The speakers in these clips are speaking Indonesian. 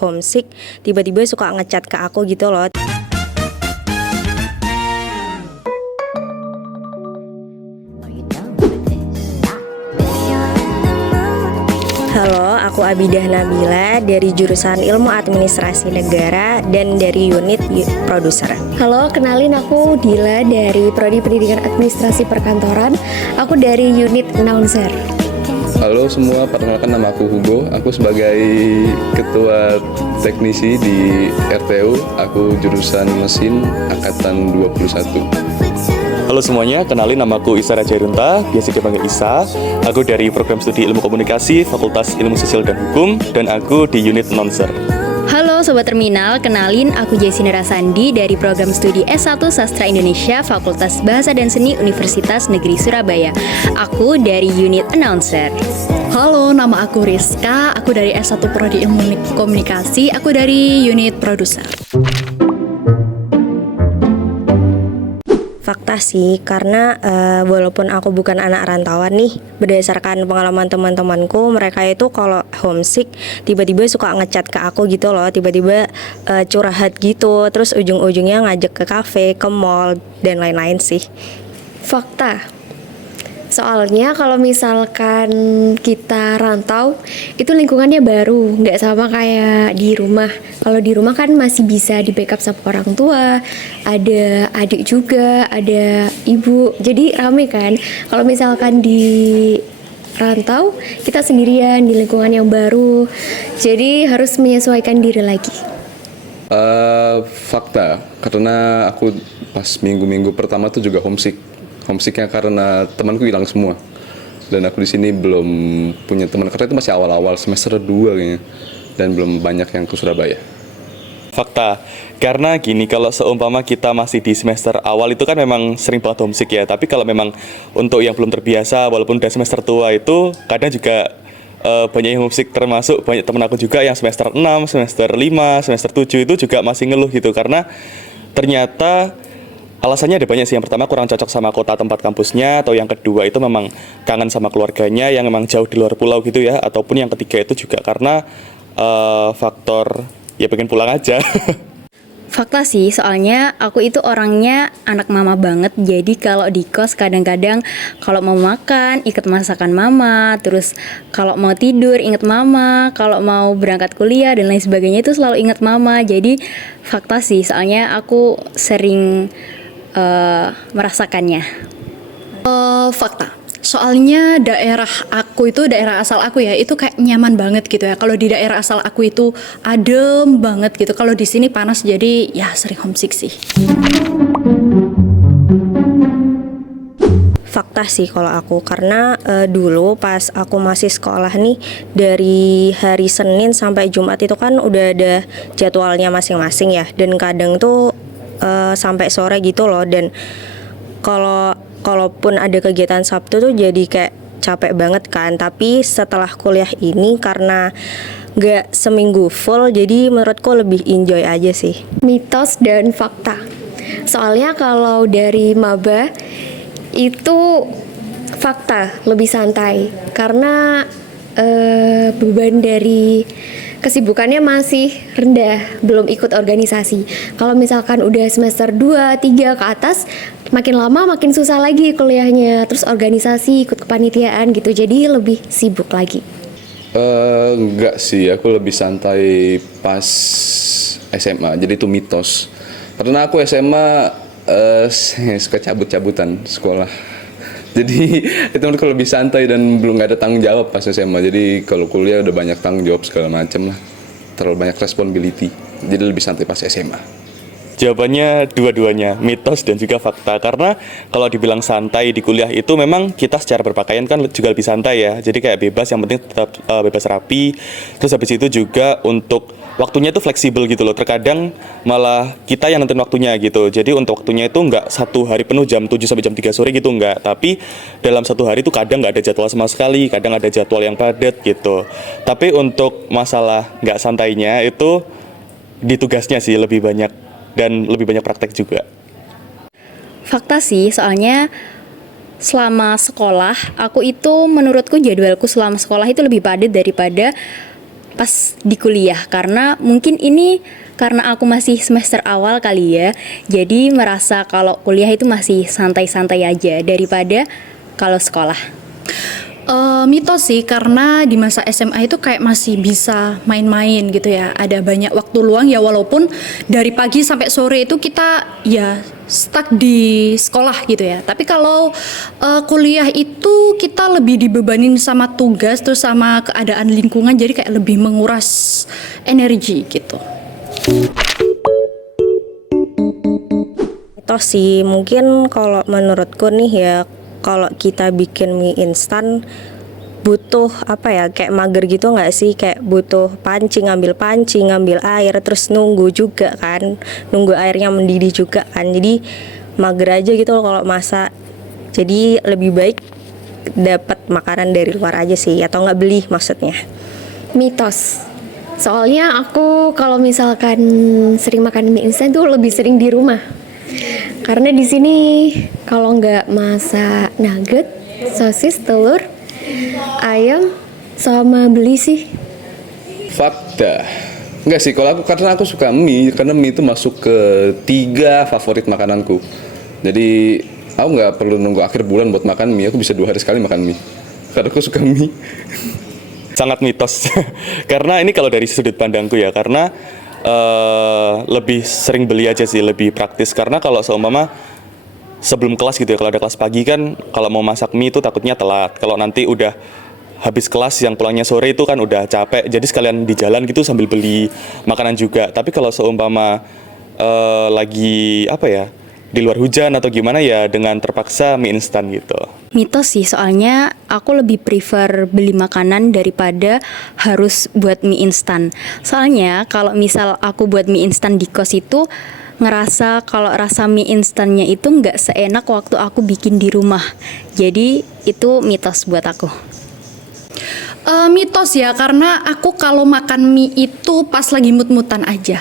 homesick, tiba-tiba suka ngechat ke aku gitu loh. Halo, aku Abidah Nabila dari jurusan Ilmu Administrasi Negara dan dari unit produser. Halo, kenalin aku Dila dari Prodi Pendidikan Administrasi Perkantoran. Aku dari unit announcer. Halo semua, perkenalkan nama aku Hugo. Aku sebagai ketua teknisi di RTU. Aku jurusan mesin angkatan 21. Halo semuanya, kenalin namaku Isa Rajarunta, biasa dipanggil Isa. Aku dari program studi Ilmu Komunikasi, Fakultas Ilmu Sosial dan Hukum, dan aku di unit announcer. Halo Sobat Terminal, kenalin aku Jessina Rasandi dari program studi S1 Sastra Indonesia, Fakultas Bahasa dan Seni Universitas Negeri Surabaya. Aku dari unit announcer. Halo, nama aku Rizka, aku dari S1 Prodi Ilmu Komunikasi, aku dari unit produser. Fakta sih, karena walaupun aku bukan anak rantauan nih, berdasarkan pengalaman teman-temanku, mereka itu kalau homesick tiba-tiba suka ngechat ke aku gitu loh, tiba-tiba curhat gitu, terus ujung-ujungnya ngajak ke kafe, ke mall, dan lain-lain sih. Fakta. Soalnya kalau misalkan kita rantau, itu lingkungannya baru, nggak sama kayak di rumah. Kalau di rumah kan masih bisa di backup sama orang tua, ada adik juga, ada ibu, jadi rame kan. Kalau misalkan di rantau, kita sendirian di lingkungan yang baru, jadi harus menyesuaikan diri lagi. Fakta, karena aku pas minggu-minggu pertama tuh juga homesicknya karena temanku hilang semua, dan aku di sini belum punya teman karena itu masih awal-awal semester 2 kayaknya, dan belum banyak yang ke Surabaya. Fakta, karena gini, kalau seumpama kita masih di semester awal itu kan memang sering banget homesick ya, tapi kalau memang untuk yang belum terbiasa, walaupun udah semester tua itu kadang juga banyak yang homesick, termasuk banyak temen aku juga yang semester 6, semester 5, semester 7 itu juga masih ngeluh gitu, karena ternyata alasannya ada banyak sih. Yang pertama kurang cocok sama kota tempat kampusnya, atau yang kedua itu memang kangen sama keluarganya yang memang jauh di luar pulau gitu ya, ataupun yang ketiga itu juga karena faktor ya pengen pulang aja. Fakta sih, soalnya aku itu orangnya anak mama banget. Jadi kalau di kos kadang-kadang kalau mau makan ikut masakan mama, terus kalau mau tidur inget mama, kalau mau berangkat kuliah dan lain sebagainya itu selalu inget mama. Jadi fakta sih, soalnya aku sering merasakannya. Fakta. Soalnya daerah aku itu, daerah asal aku ya, itu kayak nyaman banget gitu ya. Kalau di daerah asal aku itu adem banget gitu. Kalau di sini panas, jadi ya sering homesick sih. Fakta sih kalau aku, karena dulu pas aku masih sekolah nih, dari hari Senin sampai Jumat itu kan udah ada jadwalnya masing-masing ya, dan kadang tuh sampai sore gitu loh, dan kalaupun ada kegiatan Sabtu tuh jadi kayak capek banget kan. Tapi setelah kuliah ini karena gak seminggu full, jadi menurutku lebih enjoy aja sih. Mitos dan fakta. Soalnya kalau dari maba itu fakta, lebih santai, karena beban dari kesibukannya masih rendah, belum ikut organisasi. Kalau misalkan udah semester 2, 3 ke atas, makin lama makin susah lagi kuliahnya, terus organisasi, ikut kepanitiaan gitu, jadi lebih sibuk lagi. Enggak sih, aku lebih santai pas SMA, jadi itu mitos. Karena aku SMA suka cabut-cabutan sekolah. Jadi itu menurutku lebih santai dan belum ada tanggung jawab pas SMA. Jadi kalau kuliah udah banyak tanggung jawab segala macam lah, terlalu banyak responsibility. Jadi lebih santai pas SMA. Jawabannya dua-duanya, mitos dan juga fakta. Karena kalau dibilang santai di kuliah itu memang kita secara berpakaian kan juga lebih santai ya. Jadi kayak bebas, yang penting tetap bebas rapi. Terus habis itu juga untuk waktunya itu fleksibel gitu loh. Terkadang malah kita yang nentuin waktunya gitu. Jadi untuk waktunya itu nggak satu hari penuh jam 7 sampai jam 3 sore gitu, nggak. Tapi dalam satu hari itu kadang nggak ada jadwal sama sekali, kadang ada jadwal yang padat gitu. Tapi untuk masalah nggak santainya itu di tugasnya sih lebih banyak, dan lebih banyak praktek juga. Fakta sih, soalnya selama sekolah aku itu menurutku jadwalku selama sekolah itu lebih padat daripada pas di kuliah, karena mungkin ini karena aku masih semester awal kali ya, jadi merasa kalau kuliah itu masih santai-santai aja daripada kalau sekolah. Mitos sih, karena di masa SMA itu kayak masih bisa main-main gitu ya, ada banyak waktu luang ya, walaupun dari pagi sampai sore itu kita ya stuck di sekolah gitu ya. Tapi kalau kuliah itu kita lebih dibebanin sama tugas terus sama keadaan lingkungan, jadi kayak lebih menguras energi gitu. Mitos sih, mungkin kalau menurutku nih ya, kalau kita bikin mie instan butuh apa ya, kayak mager gitu nggak sih, kayak butuh ngambil panci, ngambil air, terus nunggu juga kan, nunggu airnya mendidih juga kan, jadi mager aja gitu loh kalau masak. Jadi lebih baik dapat makanan dari luar aja sih, atau nggak beli maksudnya. Mitos. Soalnya aku kalau misalkan sering makan mie instan tuh lebih sering di rumah. Karena di sini kalau nggak masak nugget, sosis, telur, ayam, sama beli sih. Fakta. Enggak sih, kalau aku karena aku suka mie, karena mie itu masuk ke 3 favorit makananku. Jadi aku nggak perlu nunggu akhir bulan buat makan mie, aku bisa 2 hari sekali makan mie. Karena aku suka mie. Sangat mitos. Karena ini kalau dari sudut pandangku ya, karena lebih sering beli aja sih, lebih praktis. Karena kalau seumpama sebelum kelas gitu ya, kalau ada kelas pagi kan, kalau mau masak mie itu takutnya telat. Kalau nanti udah habis kelas yang pulangnya sore itu kan udah capek, jadi sekalian di jalan gitu sambil beli makanan juga. Tapi kalau seumpama lagi apa ya, di luar hujan atau gimana ya, dengan terpaksa mie instan gitu. Mitos sih, soalnya aku lebih prefer beli makanan daripada harus buat mie instan. Soalnya kalau misal aku buat mie instan di kos itu ngerasa kalau rasa mie instannya itu nggak seenak waktu aku bikin di rumah. Jadi itu mitos buat aku. Mitos ya, karena aku kalau makan mie itu pas lagi mut-mutan aja.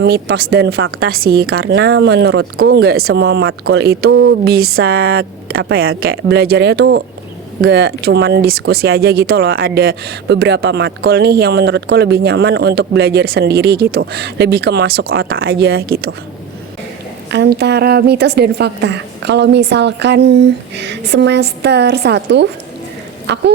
Mitos dan fakta sih, karena menurutku nggak semua matkul itu bisa apa ya, kayak belajarnya tuh nggak cuman diskusi aja gitu loh. Ada beberapa matkul nih yang menurutku lebih nyaman untuk belajar sendiri gitu, lebih ke masuk otak aja gitu. Antara mitos dan fakta. Kalau misalkan semester 1 aku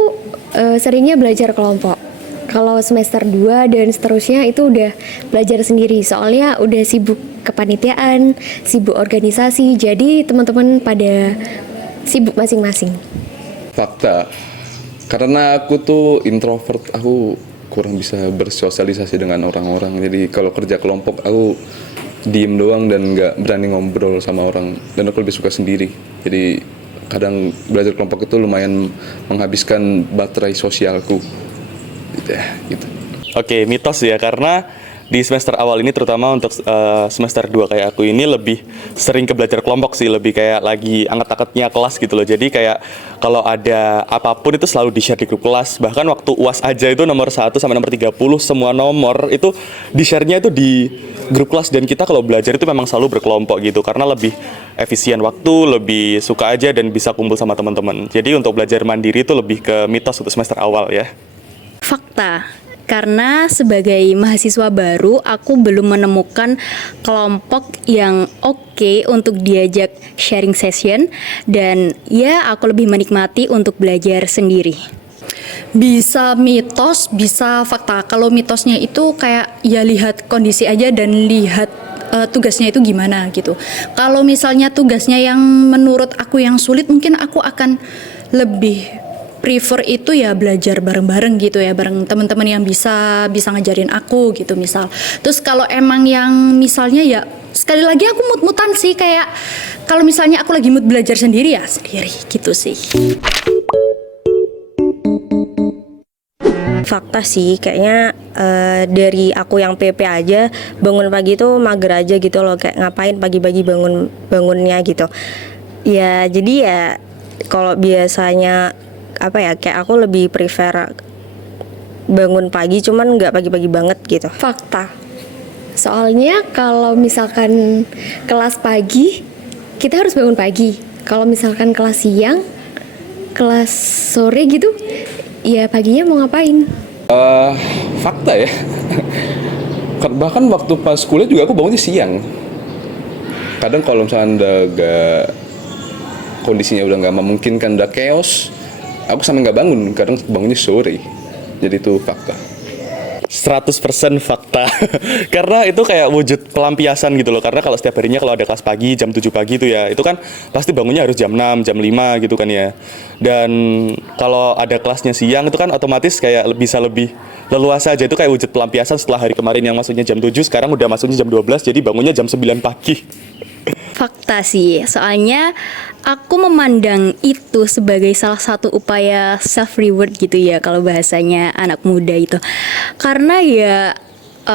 seringnya belajar kelompok. Kalau semester 2 dan seterusnya itu udah belajar sendiri, soalnya udah sibuk kepanitiaan, sibuk organisasi, jadi teman-teman pada sibuk masing-masing. Fakta. Karena aku tuh introvert, aku kurang bisa bersosialisasi dengan orang-orang. Jadi kalau kerja kelompok aku diem doang dan nggak berani ngobrol sama orang, dan aku lebih suka sendiri. Jadi kadang belajar kelompok itu lumayan menghabiskan baterai sosialku gitu. Oke, mitos ya, karena di semester awal ini terutama untuk semester 2 kayak aku ini lebih sering ke belajar kelompok sih, lebih kayak lagi angkat-angkatnya kelas gitu loh. Jadi kayak kalau ada apapun itu selalu di-share di grup kelas. Bahkan waktu UAS aja itu nomor 1 sampai nomor 30 semua nomor itu di-share-nya itu di grup kelas, dan kita kalau belajar itu memang selalu berkelompok gitu karena lebih efisien waktu, lebih suka aja dan bisa kumpul sama teman-teman. Jadi untuk belajar mandiri itu lebih ke mitos untuk semester awal ya. Fakta, karena sebagai mahasiswa baru aku belum menemukan kelompok yang oke untuk diajak sharing session, dan ya aku lebih menikmati untuk belajar sendiri. Bisa mitos, bisa fakta. Kalau mitosnya itu kayak ya lihat kondisi aja dan lihat tugasnya itu gimana gitu. Kalau misalnya tugasnya yang menurut aku yang sulit, mungkin aku akan lebih prefer itu ya belajar bareng-bareng gitu ya, bareng teman-teman yang bisa ngajarin aku gitu misal. Terus kalau emang yang misalnya ya sekali lagi aku mut-mutan sih, kayak kalau misalnya aku lagi mood belajar sendiri ya sendiri gitu sih. Fakta sih, kayaknya dari aku yang PP aja bangun pagi tuh mager aja gitu loh, kayak ngapain pagi-pagi bangunnya gitu. Ya jadi ya kalau biasanya apa ya, kayak aku lebih prefer bangun pagi, cuman nggak pagi-pagi banget gitu. Fakta. Soalnya kalau misalkan kelas pagi kita harus bangun pagi. Kalau misalkan kelas siang kelas sore gitu, ya paginya mau ngapain? Fakta ya. Bahkan waktu pas kuliah juga aku bangunnya siang. Kadang kalau misalnya udah gak, kondisinya udah nggak memungkinkan, udah chaos, aku sampai nggak bangun. Kadang bangunnya sore. Jadi itu fakta. 100% fakta. Karena itu kayak wujud pelampiasan gitu loh. Karena kalau setiap harinya kalau ada kelas pagi jam 7 pagi itu ya, itu kan pasti bangunnya harus jam 6, jam 5 gitu kan ya. Dan kalau ada kelasnya siang itu kan otomatis kayak bisa lebih leluasa aja. Itu kayak wujud pelampiasan setelah hari kemarin yang masuknya jam 7, sekarang udah masuknya jam 12, jadi bangunnya jam 9 pagi. Fakta sih, soalnya aku memandang itu sebagai salah satu upaya self reward gitu ya kalau bahasanya anak muda itu. Karena ya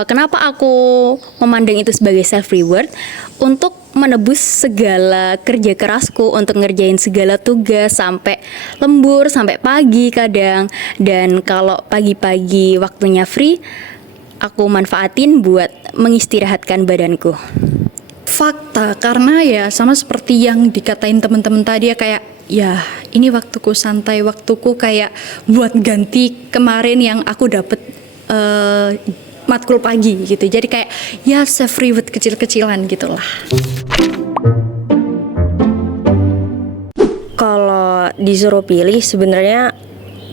kenapa aku memandang itu sebagai self reward? Untuk menebus segala kerja kerasku untuk ngerjain segala tugas sampai lembur, sampai pagi kadang. Dan kalau pagi-pagi waktunya free, aku manfaatin buat mengistirahatkan badanku. Fakta, karena ya sama seperti yang dikatain teman-teman tadi ya, kayak ya ini waktuku santai, waktuku kayak buat ganti kemarin yang aku dapet matkul pagi gitu. Jadi kayak ya self reward kecil-kecilan gitulah. Kalau disuruh pilih sebenarnya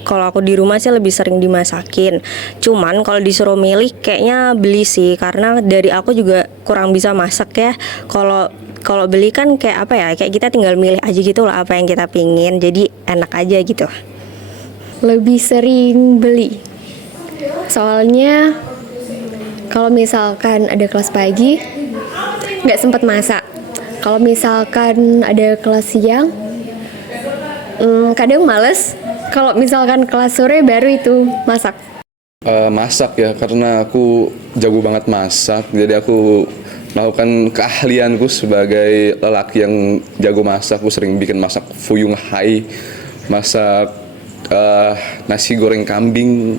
kalau aku di rumah sih lebih sering dimasakin. Cuman kalau disuruh milih kayaknya beli sih, karena dari aku juga kurang bisa masak ya. Kalau beli kan kayak apa ya? Kayak kita tinggal milih aja gitu lah apa yang kita pingin. Jadi enak aja gitu. Lebih sering beli. Soalnya kalau misalkan ada kelas pagi nggak sempat masak. Kalau misalkan ada kelas siang kadang males. Kalau misalkan kelas sore baru itu masak. Masak ya, karena aku jago banget masak. Jadi aku melakukan keahlianku sebagai lelaki yang jago masak. Aku sering bikin masak fuyung hai, masak nasi goreng kambing.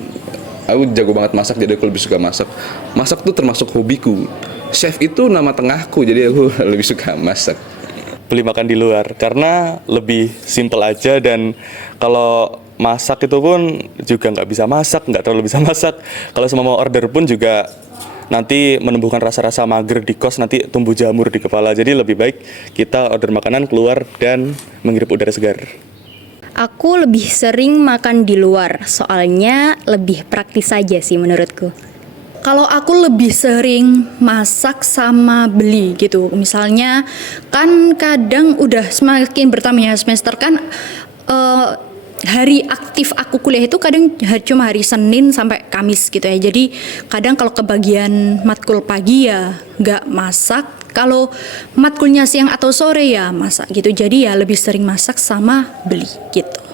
Aku jago banget masak, jadi aku lebih suka masak. Masak tuh termasuk hobiku. Chef itu nama tengahku, jadi aku lebih suka masak. Beli makan di luar karena lebih simple aja, dan kalau masak itu pun juga nggak bisa masak, nggak terlalu bisa masak. Kalau semua mau order pun juga nanti menumbuhkan rasa-rasa mager di kos, nanti tumbuh jamur di kepala. Jadi lebih baik kita order makanan keluar dan menghirup udara segar. Aku lebih sering makan di luar, soalnya lebih praktis saja sih menurutku. Kalau aku lebih sering masak sama beli gitu. Misalnya kan kadang udah semakin bertambahnya semester kan hari aktif aku kuliah itu kadang cuma hari Senin sampai Kamis gitu ya. Jadi kadang kalau kebagian matkul pagi ya nggak masak. Kalau matkulnya siang atau sore ya masak gitu. Jadi ya lebih sering masak sama beli gitu.